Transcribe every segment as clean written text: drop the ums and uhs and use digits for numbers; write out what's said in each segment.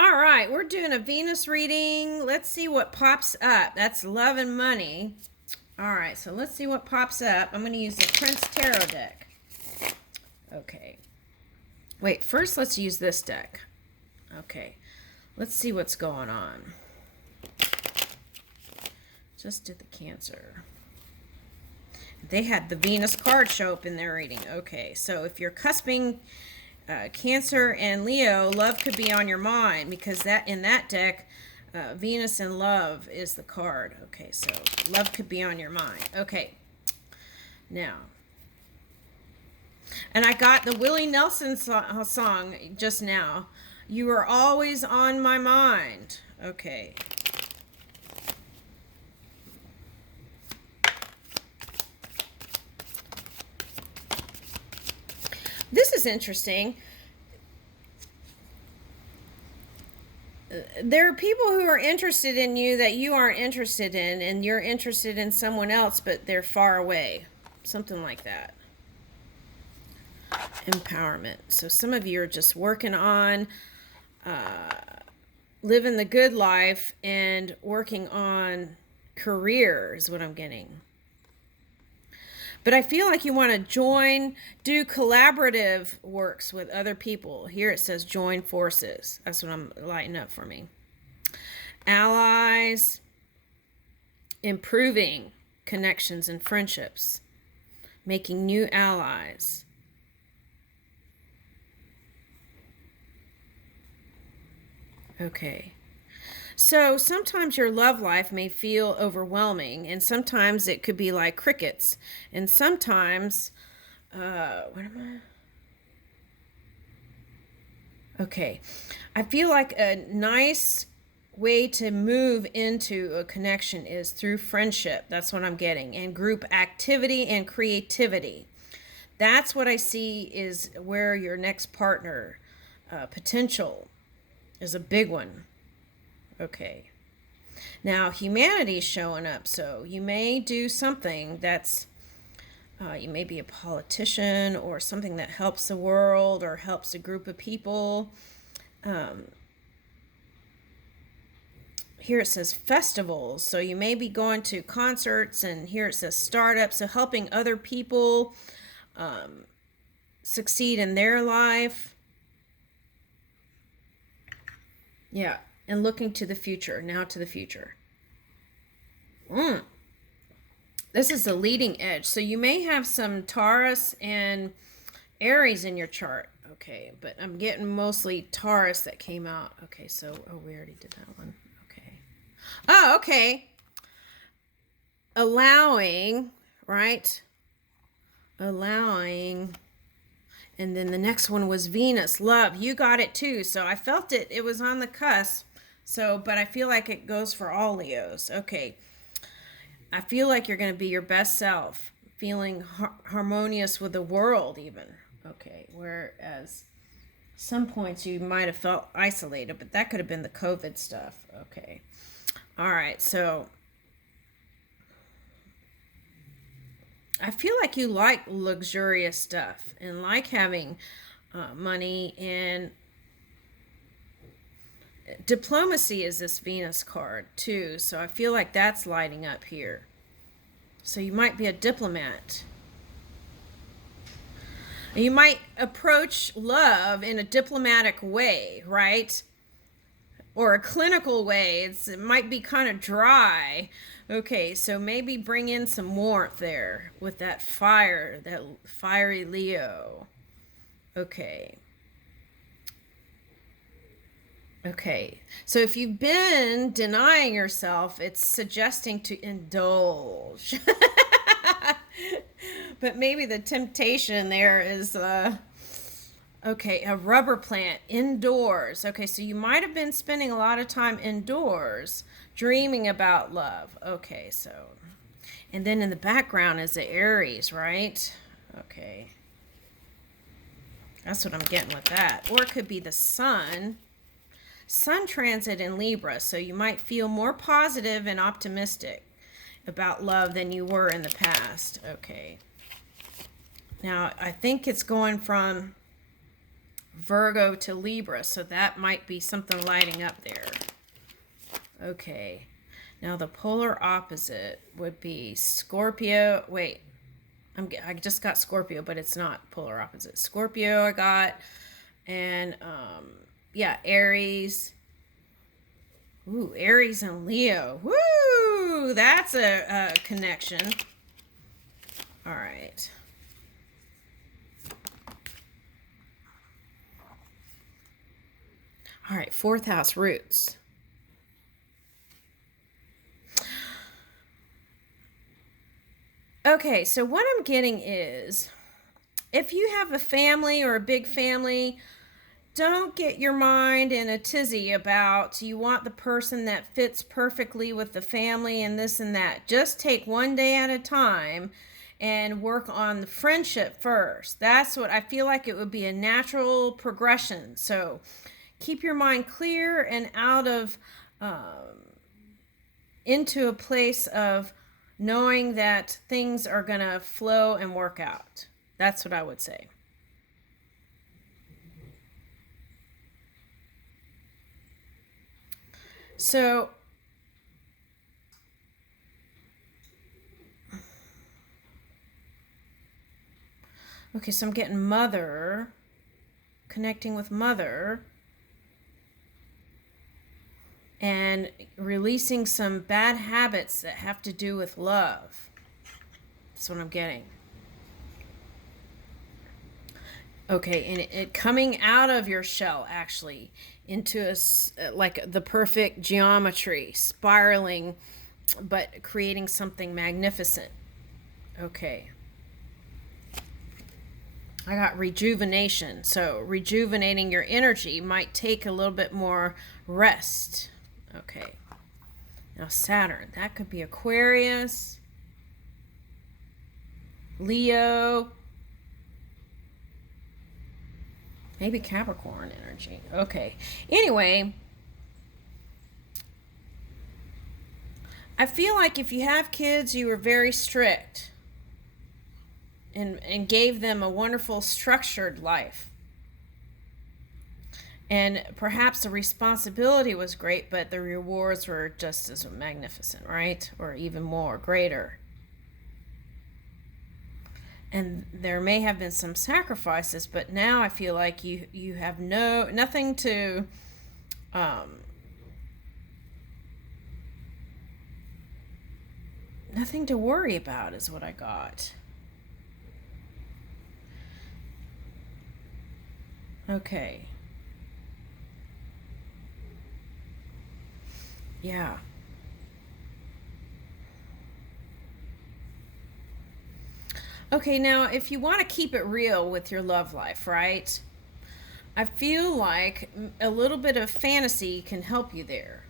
All right, we're doing a Venus reading. Let's see what pops up. That's love and money. All right, so let's see what pops up. I'm going to use the Prince Tarot deck. Okay. Wait, first let's use this deck. Okay. Let's see what's going on. Just did the Cancer. They had the Venus card show up in their reading. Okay, so if you're cusping Cancer and Leo, love could be on your mind because that in that deck, Venus and love is the card. Okay, so love could be on your mind. Okay, now, and I got the Willie Nelson song just now. You are always on my mind. Okay. This is interesting. There are people who are interested in you that you aren't interested in, and you're interested in someone else, but they're far away. Something like that. Empowerment. So some of you are just working on living the good life and working on career is what I'm getting. But I feel like you want to do collaborative works with other people. Here it says join forces. That's what I'm lighting up for me. Allies, improving connections and friendships, making new allies. Okay. So sometimes your love life may feel overwhelming, and sometimes it could be like crickets, and sometimes, what am I? Okay. I feel like a nice way to move into a connection is through friendship. That's what I'm getting, and group activity and creativity. That's what I see is where your next partner potential is a big one. Okay. Now, humanity's showing up, so you may do something that's, you may be a politician or something that helps the world or helps a group of people. Here it says festivals, so you may be going to concerts, and here it says startups, so helping other people succeed in their life. Yeah. And looking to the future, now to the future. This is the leading edge. So you may have some Taurus and Aries in your chart. Okay, but I'm getting mostly Taurus that came out. Okay, so, we already did that one. Okay. Oh, okay. Allowing, right? Allowing. And then the next one was Venus, love. You got it too. So I felt it. It was on the cusp. So, but I feel like it goes for all Leos. Okay. I feel like you're going to be your best self, feeling harmonious with the world even. Okay. Whereas some points you might have felt isolated, but that could have been the COVID stuff. Okay. All right. So I feel like you like luxurious stuff and like having money, and diplomacy is this Venus card too, so I feel like that's lighting up here. So you might be a diplomat. You might approach love in a diplomatic way, right? Or a clinical way. It might be kind of dry. Okay, so maybe bring in some warmth there with that fire, that fiery Leo. Okay. Okay, so if you've been denying yourself, it's suggesting to indulge. But maybe the temptation there is, okay, a rubber plant indoors. Okay, so you might have been spending a lot of time indoors dreaming about love. Okay, so, and then in the background is the Aries, right? Okay. That's what I'm getting with that. Or it could be the sun. Sun transit in Libra, so you might feel more positive and optimistic about love than you were in the past. Okay. Now, I think it's going from Virgo to Libra, so that might be something lighting up there. Okay. Now the polar opposite would be Scorpio. Wait, I just got Scorpio, but it's not polar opposite. Scorpio I got, and yeah, Aries. Ooh, Aries and Leo. Woo! That's a connection. All right. All right, fourth house, roots. Okay, so what I'm getting is if you have a family or a big family, don't get your mind in a tizzy about you want the person that fits perfectly with the family and this and that. Just take one day at a time and work on the friendship first. That's what I feel like it would be, a natural progression. So keep your mind clear and out of into a place of knowing that things are going to flow and work out. That's what I would say. So, okay, so I'm getting mother, connecting with mother, and releasing some bad habits that have to do with love. That's what I'm getting. Okay, and it coming out of your shell, actually, into like the perfect geometry, spiraling, but creating something magnificent. Okay. I got rejuvenation. So rejuvenating your energy might take a little bit more rest. Okay. Now Saturn, that could be Aquarius, Leo, maybe Capricorn energy. Okay. Anyway, I feel like if you have kids, you are very strict and gave them a wonderful structured life. And perhaps the responsibility was great, but the rewards were just as magnificent, right? Or even more, greater. And there may have been some sacrifices, but now I feel like you have nothing to nothing to worry about is what I got. Okay. Yeah. Okay, now if you want to keep it real with your love life, right? I feel like a little bit of fantasy can help you there.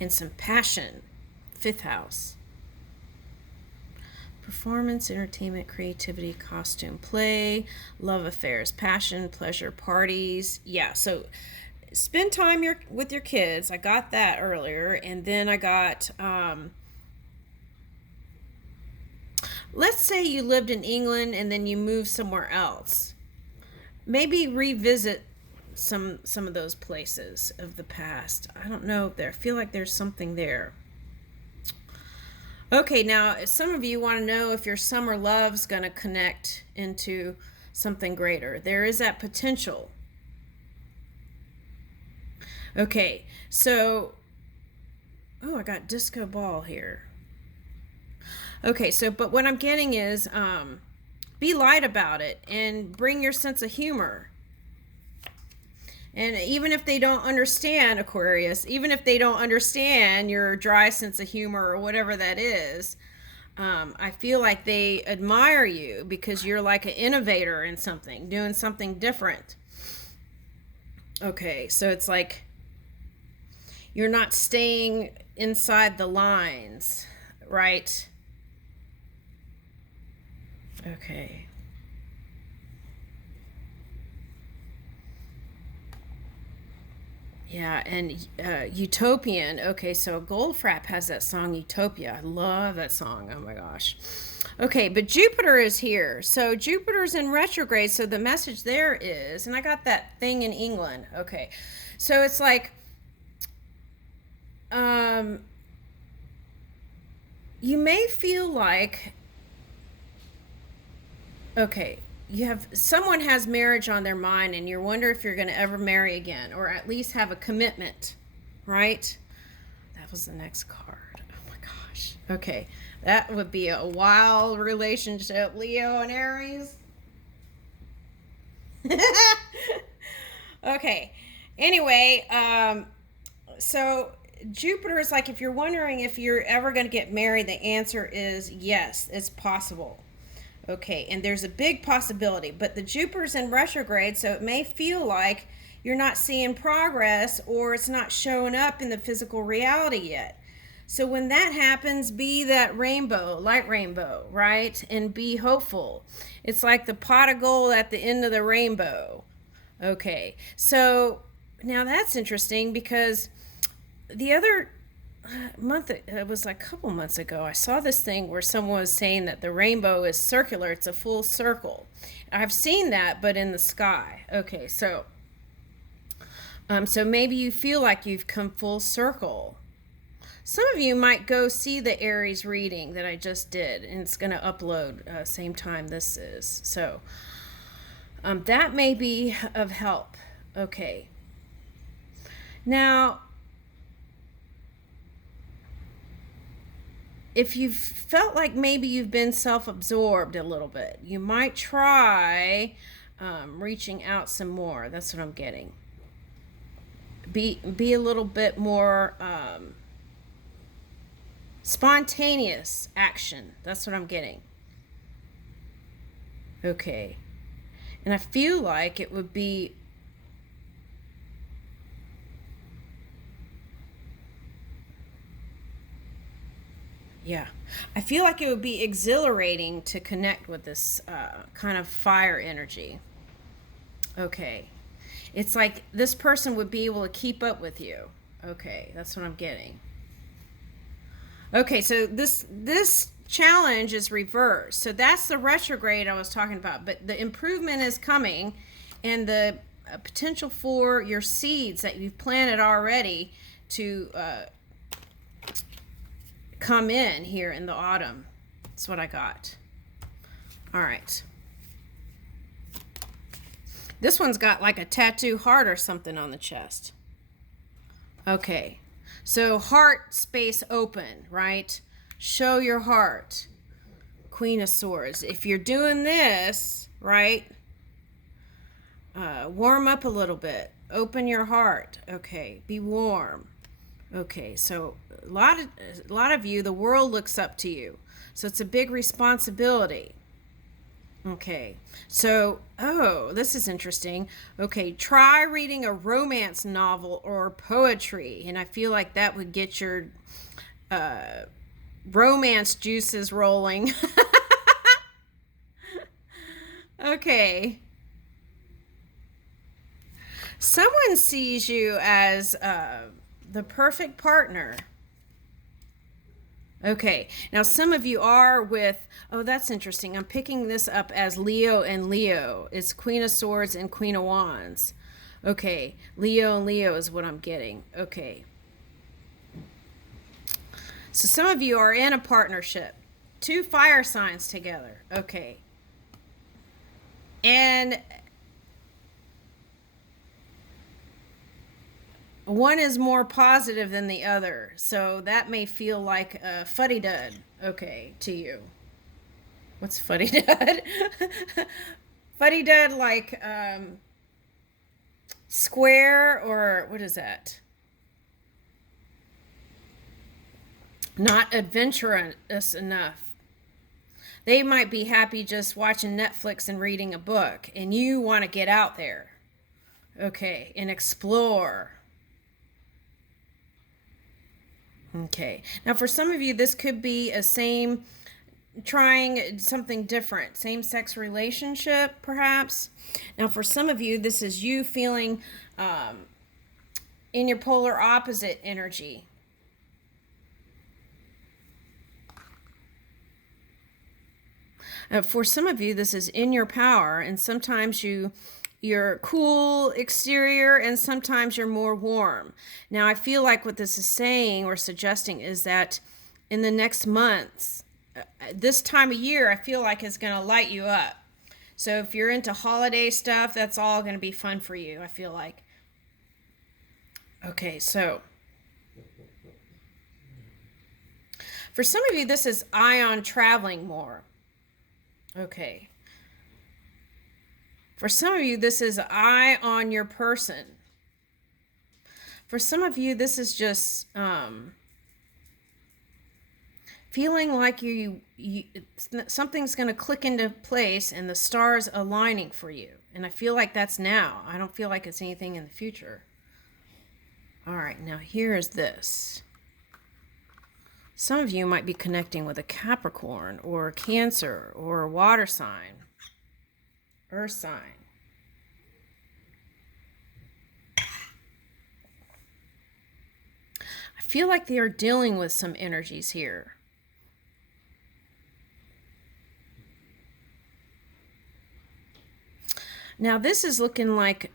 And some passion. Fifth house. Performance, entertainment, creativity, costume, play, love affairs, passion, pleasure, parties. Yeah, so spend time with your kids. I got that earlier. And then I got, let's say you lived in England and then you moved somewhere else. Maybe revisit some of those places of the past. I don't know. I feel like there's something there. Okay, now some of you want to know if your summer love's going to connect into something greater. There is that potential. Okay, so, oh, I got disco ball here. Okay, so, but what I'm getting is be light about it and bring your sense of humor. And even if they don't understand, Aquarius, even if they don't understand your dry sense of humor or whatever that is, I feel like they admire you because you're like an innovator in something, doing something different. Okay, so it's like you're not staying inside the lines, right? Okay. Yeah, and Utopian. Okay, so Goldfrapp has that song Utopia. I love that song. Oh my gosh. Okay, but Jupiter is here. So Jupiter's in retrograde. So the message there is, and I got that thing in England. Okay, so it's like, um, you may feel like, okay, you have someone has marriage on their mind and you wonder if you're going to ever marry again or at least have a commitment, right? That was the next card. Oh my gosh. Okay, that would be a wild relationship, Leo and Aries. Okay, anyway, so Jupiter is like, if you're wondering if you're ever going to get married, the answer is yes, it's possible. Okay, and there's a big possibility, but the Jupiter's in retrograde, so it may feel like you're not seeing progress or it's not showing up in the physical reality yet. So when that happens, be that rainbow, light rainbow, right? And be hopeful. It's like the pot of gold at the end of the rainbow. Okay, so now that's interesting because the other month, it was like a couple months ago, I saw this thing where someone was saying that the rainbow is circular, it's a full circle. I've seen that, but in the sky. Okay, so maybe you feel like you've come full circle. Some of you might go see the Aries reading that I just did, and it's going to upload same time this is. So that may be of help. Okay. Now, if you've felt like maybe you've been self-absorbed a little bit, you might try reaching out some more. That's what I'm getting. Be a little bit more spontaneous action. That's what I'm getting. Okay. And I feel like it would be yeah. I feel like it would be exhilarating to connect with this kind of fire energy. Okay. It's like this person would be able to keep up with you. Okay, that's what I'm getting. Okay, so this challenge is reversed. So that's the retrograde I was talking about, but the improvement is coming and the potential for your seeds that you've planted already to come in here in the autumn. That's what I got. All right. This one's got like a tattoo heart or something on the chest. Okay. So heart space open, right? Show your heart. Queen of Swords. If you're doing this, right? Warm up a little bit. Open your heart. Okay. Be warm. Okay, so a lot of you, the world looks up to you. So it's a big responsibility. Okay, so, oh, this is interesting. Okay, try reading a romance novel or poetry, and I feel like that would get your romance juices rolling. Okay. Someone sees you as the perfect partner. Okay, now some of you are with, oh, that's interesting. I'm picking this up as Leo and Leo. It's Queen of Swords and Queen of Wands. Okay, Leo and Leo is what I'm getting. Okay. So some of you are in a partnership. Two fire signs together. Okay. And one is more positive than the other, so that may feel like a fuddy-dud, okay, to you. What's fuddy-dud? Fuddy-dud, like square, or what is that? Not adventurous enough. They might be happy just watching Netflix and reading a book, and you want to get out there, okay, and explore. Okay. Now, for some of you, this could be trying something different, same-sex relationship, perhaps. Now, for some of you, this is you feeling in your polar opposite energy. For some of you, this is in your power, and sometimes you're cool exterior, and sometimes you're more warm. Now, I feel like what this is saying or suggesting is that in the next months, this time of year, I feel like it's going to light you up. So if you're into holiday stuff, that's all going to be fun for you, I feel like. Okay, so for some of you, this is ion traveling more. Okay. For some of you, this is eye on your person. For some of you, this is just feeling like something's going to click into place and the stars aligning for you. And I feel like that's now. I don't feel like it's anything in the future. All right, now here's this. Some of you might be connecting with a Capricorn or a Cancer or a water sign, earth sign. I feel like they are dealing with some energies here. Now this is looking like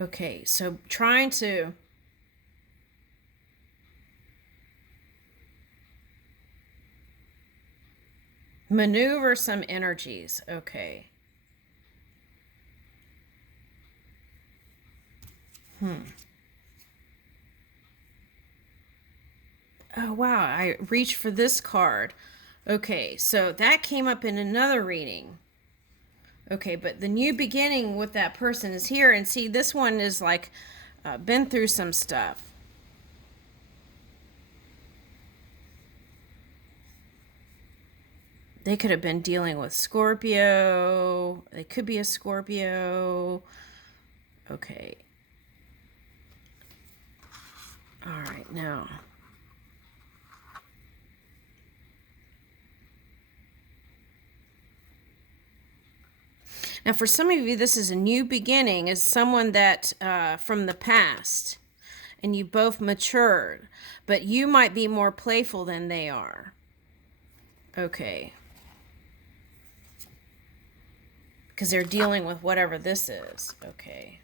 okay, so trying to maneuver some energies. Okay. Oh, wow. I reached for this card. Okay, so that came up in another reading. Okay, but the new beginning with that person is here. And see, this one is like been through some stuff. They could have been dealing with Scorpio. They could be a Scorpio. Okay. All right, now. Now, for some of you, this is a new beginning, as someone that from the past, and you both matured, but you might be more playful than they are. Okay. Because they're dealing with whatever this is. Okay.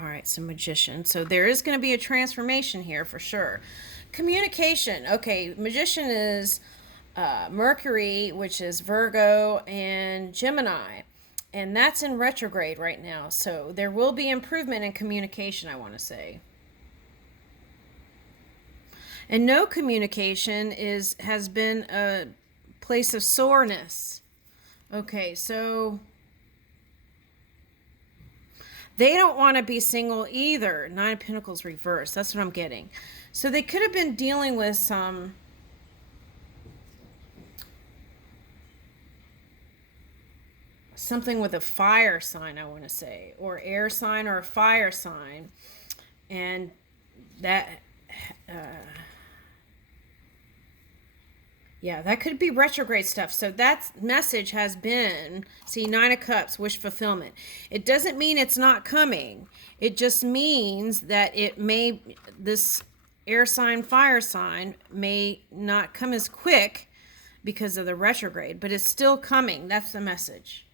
All right, so Magician. So there is going to be a transformation here for sure. Communication. Okay, Magician is Mercury, which is Virgo, and Gemini. And that's in retrograde right now. So there will be improvement in communication, I want to say. And no communication has been a place of soreness. Okay, so they don't want to be single either. Nine of Pentacles reversed. That's what I'm getting. So they could have been dealing with something with a fire sign, I want to say, or air sign or a fire sign. And that yeah, that could be retrograde stuff. So that message has been, see, Nine of Cups, wish fulfillment. It doesn't mean it's not coming. It just means that this air sign, fire sign may not come as quick because of the retrograde, but it's still coming. That's the message.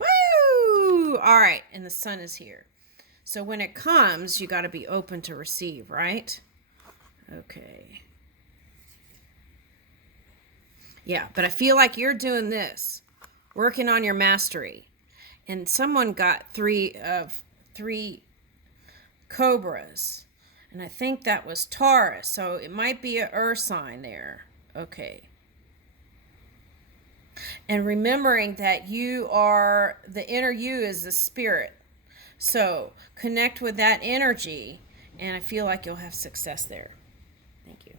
Woo! All right, and the sun is here. So when it comes, you got to be open to receive, right? Okay. Yeah, but I feel like you're doing this, working on your mastery. And someone got three cobras. And I think that was Taurus. So it might be an earth sign there. Okay. And remembering that the inner you is the spirit. So connect with that energy. And I feel like you'll have success there. Thank you.